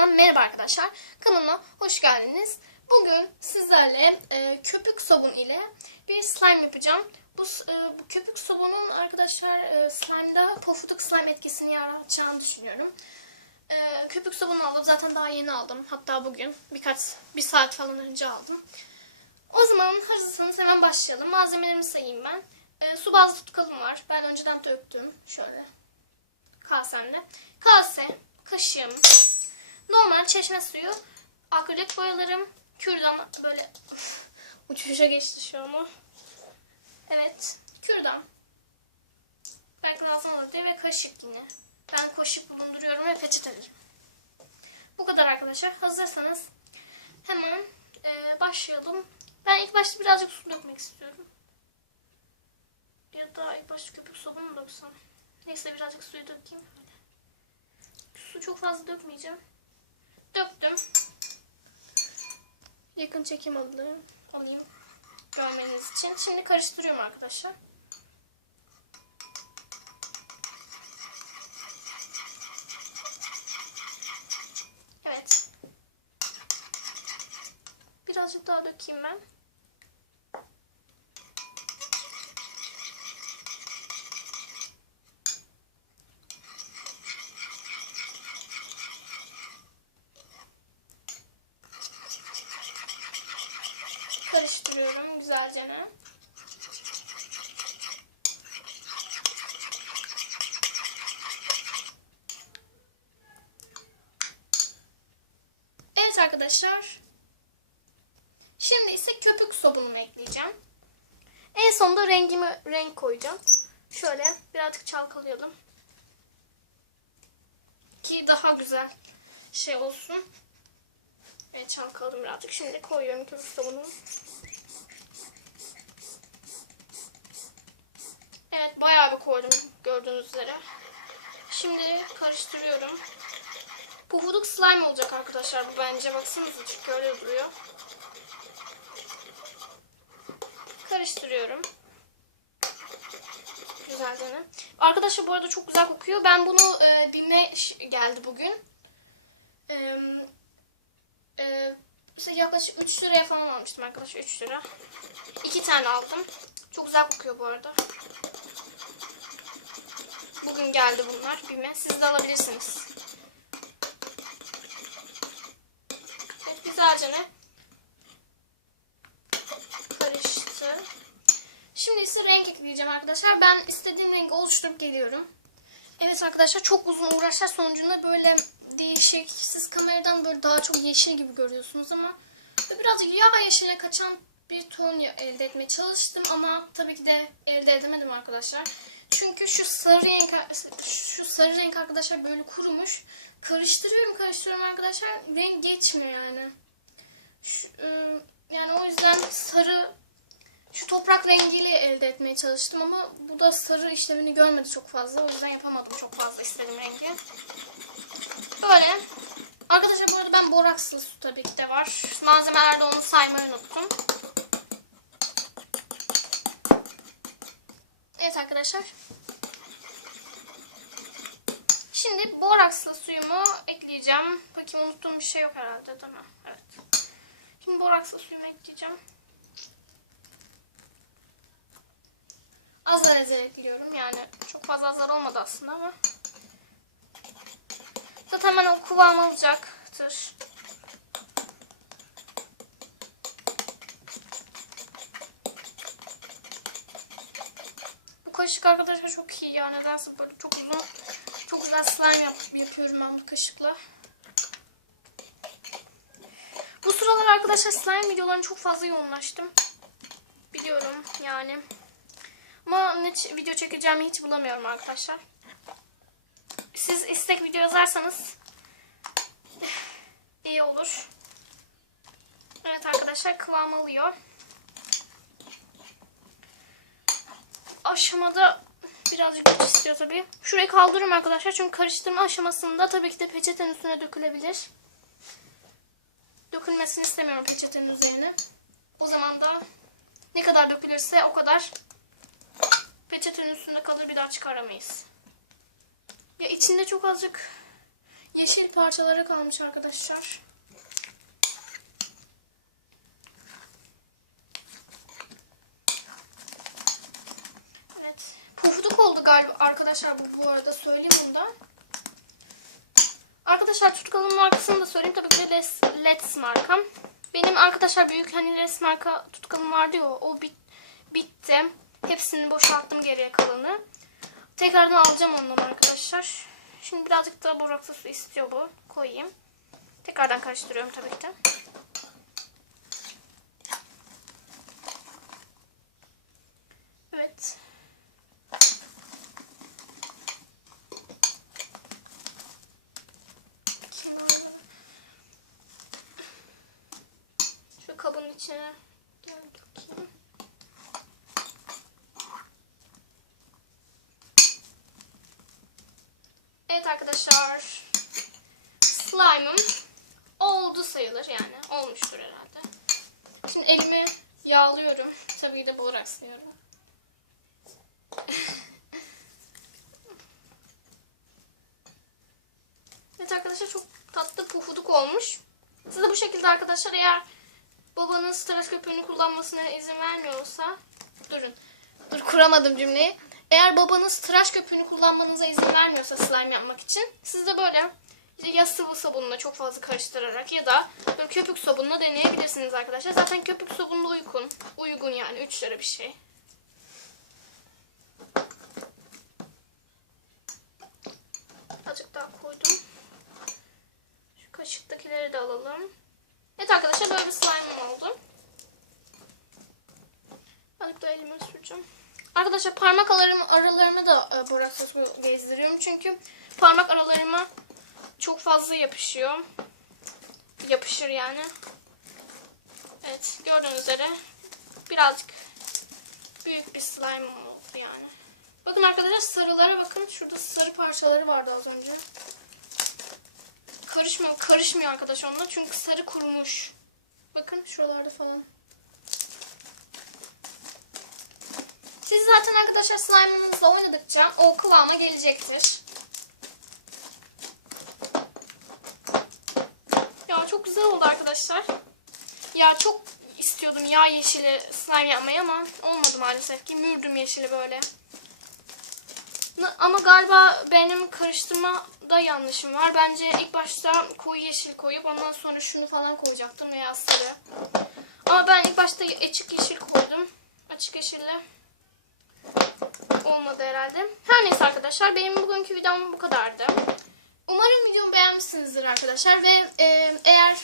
Tekrardan merhaba arkadaşlar. Kanalıma hoş geldiniz. Bugün sizlerle e, köpük sabun ile bir slime yapacağım. Bu, e, bu köpük sabunun arkadaşlar e, slime'da pofuduk slime etkisini yaratacağını düşünüyorum. E, köpük sabunu aldım. Zaten daha yeni aldım. Hatta bugün birkaç bir saat falan önce aldım. O zaman hazırsanız hemen başlayalım. Malzemelerimi sayayım ben. E, su bazlı tutkalım var. Ben önceden döktüm. Şöyle kasemle. Kase, kaşığım, normal çeşme suyu, akrilik boyalarım, kürdan böyle uçuşa geçti şu an. Evet, kürdan. Belki lazım diye ve kaşık yine. Ben kaşık bulunduruyorum ve peçetelerim. Bu kadar arkadaşlar. Hazırsanız hemen e, başlayalım. Ben ilk başta birazcık su dökmek istiyorum. Ya da ilk başta köpük sabunu mu döksem? Neyse birazcık suyu dökeyim. Su çok fazla dökmeyeceğim. Döktüm. Yakın çekim alayım. alayım görmeniz için. Şimdi karıştırıyorum arkadaşlar. Evet. Birazcık daha dökeyim ben. Karıştırıyorum güzelce. Evet arkadaşlar. Şimdi ise köpük sobunumu ekleyeceğim. En sonunda rengimi renk koyacağım. Şöyle birazcık çalkalayalım. Ki daha güzel şey olsun. Evet çalkaladım birazcık. Şimdi koyuyorum köpük sobunumu. Evet bayağı bir koydum gördüğünüz üzere. Şimdi karıştırıyorum. Pufuduk slime olacak arkadaşlar bu bence. Baksanıza çünkü öyle duruyor. Karıştırıyorum. Güzelce. Arkadaşlar bu arada çok güzel kokuyor. Ben bunu e, BİM'e geldi bugün. E, e, yaklaşık 3 liraya falan almıştım arkadaşlar. 3 lira. 2 tane aldım. Çok güzel kokuyor bu arada. Bugün geldi bunlar BİM'e. Siz de alabilirsiniz. Evet güzelce ne? Şimdi ise renk ekleyeceğim arkadaşlar. Ben istediğim rengi oluşturup geliyorum. Evet arkadaşlar çok uzun uğraşlar sonucunda böyle değişik. Siz kameradan böyle daha çok yeşil gibi görüyorsunuz ama birazcık yağ yeşile kaçan bir ton elde etmeye çalıştım ama tabii ki de elde edemedim arkadaşlar. Çünkü şu sarı renk şu sarı renk arkadaşlar böyle kurumuş. Karıştırıyorum karıştırıyorum arkadaşlar. Renk geçmiyor yani. Şu, ıı, yani o yüzden sarı şu toprak rengiyle elde etmeye çalıştım ama bu da sarı işlemini görmedi çok fazla. O yüzden yapamadım çok fazla istediğim rengi. Böyle. Arkadaşlar bu arada ben borakslı su tabii ki de var. Malzemelerde onu saymayı unuttum. Evet arkadaşlar. Şimdi borakslı suyumu ekleyeceğim. Bakayım unuttuğum bir şey yok herhalde değil mi? Evet. Şimdi borakslı suyumu ekleyeceğim. Azar azar ekliyorum. Yani çok fazla azar olmadı aslında ama. Zaten hemen o kıvam alacaktır. Bu kaşık arkadaşlar çok iyi ya. Nedense böyle çok uzun, çok güzel slime yap yapıyorum ben bu kaşıkla. Bu sıralar arkadaşlar slime videolarını çok fazla yoğunlaştım. Biliyorum yani. Ama ne video çekeceğimi hiç bulamıyorum arkadaşlar. Siz istek video yazarsanız iyi olur. Evet arkadaşlar kıvam alıyor. Aşamada birazcık güç istiyor tabii. Şurayı kaldırıyorum arkadaşlar çünkü karıştırma aşamasında tabii ki de peçetenin üstüne dökülebilir. Dökülmesini istemiyorum peçetenin üzerine. O zaman da ne kadar dökülürse o kadar peçetenin üstünde kalır bir daha çıkaramayız. Ya içinde çok azıcık yeşil parçalara kalmış arkadaşlar. Evet. Pufuduk oldu galiba arkadaşlar bu, bu arada söyleyeyim bundan. Arkadaşlar tutkalın markasını da söyleyeyim. Tabii ki Les, Let's markam. Benim arkadaşlar büyük hani Les marka tutkalım vardı ya o bit, bitti. Hepsini boşalttım geriye kalanı. Tekrardan alacağım ondan arkadaşlar. Şimdi birazcık da boraksı su istiyor bu. Koyayım. Tekrardan karıştırıyorum tabii ki de. Evet. Şu kabın içine gel dökeyim. Evet arkadaşlar. Slime'ım oldu sayılır yani. Olmuştur herhalde. Şimdi elimi yağlıyorum. Tabii de bularak sıkıyorum. evet arkadaşlar çok tatlı pufuduk olmuş. Siz de bu şekilde arkadaşlar eğer babanız tıraş köpüğünü kullanmasına izin vermiyorsa durun. Dur kuramadım cümleyi. Eğer babanız tıraş köpüğünü kullanmanıza izin vermiyorsa slime yapmak için siz de böyle ya sıvı sabunla çok fazla karıştırarak ya da böyle köpük sabunla deneyebilirsiniz arkadaşlar. Zaten köpük sabunla uygun. Uygun yani 3 lira bir şey. Azıcık daha koydum. Şu kaşıktakileri de alalım. Evet arkadaşlar böyle bir slime oldu. Azıcık da elime süreceğim. Arkadaşlar parmak aralarımı, aralarını da e, sosu gezdiriyorum. Çünkü parmak aralarıma çok fazla yapışıyor. Yapışır yani. Evet gördüğünüz üzere birazcık büyük bir slime oldu yani. Bakın arkadaşlar sarılara bakın. Şurada sarı parçaları vardı az önce. Karışmıyor, karışmıyor arkadaşlar onunla. Çünkü sarı kurumuş. Bakın şuralarda falan. Siz zaten arkadaşlar slime'ınızla oynadıkça o kıvama gelecektir. Ya çok güzel oldu arkadaşlar. Ya çok istiyordum yağ yeşili slime yapmayı ama olmadı maalesef ki. Mürdüm yeşili böyle. Ama galiba benim karıştırmada yanlışım var. Bence ilk başta koyu yeşil koyup ondan sonra şunu falan koyacaktım veya sarı. Ama ben ilk başta açık yeşil koydum. Açık yeşille olmadı herhalde. Her neyse arkadaşlar benim bugünkü videom bu kadardı. Umarım videomu beğenmişsinizdir arkadaşlar ve e, eğer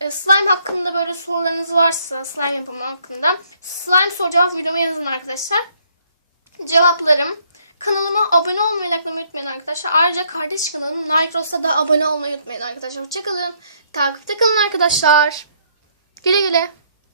e, slime hakkında böyle sorularınız varsa slime yapımı hakkında slime soru cevap videomu yazın arkadaşlar. Cevaplarım. Kanalıma abone olmayı unutmayın arkadaşlar. Ayrıca kardeş kanalım Nitros'a da abone olmayı unutmayın arkadaşlar. Hoşçakalın. Takipte kalın arkadaşlar. Güle güle.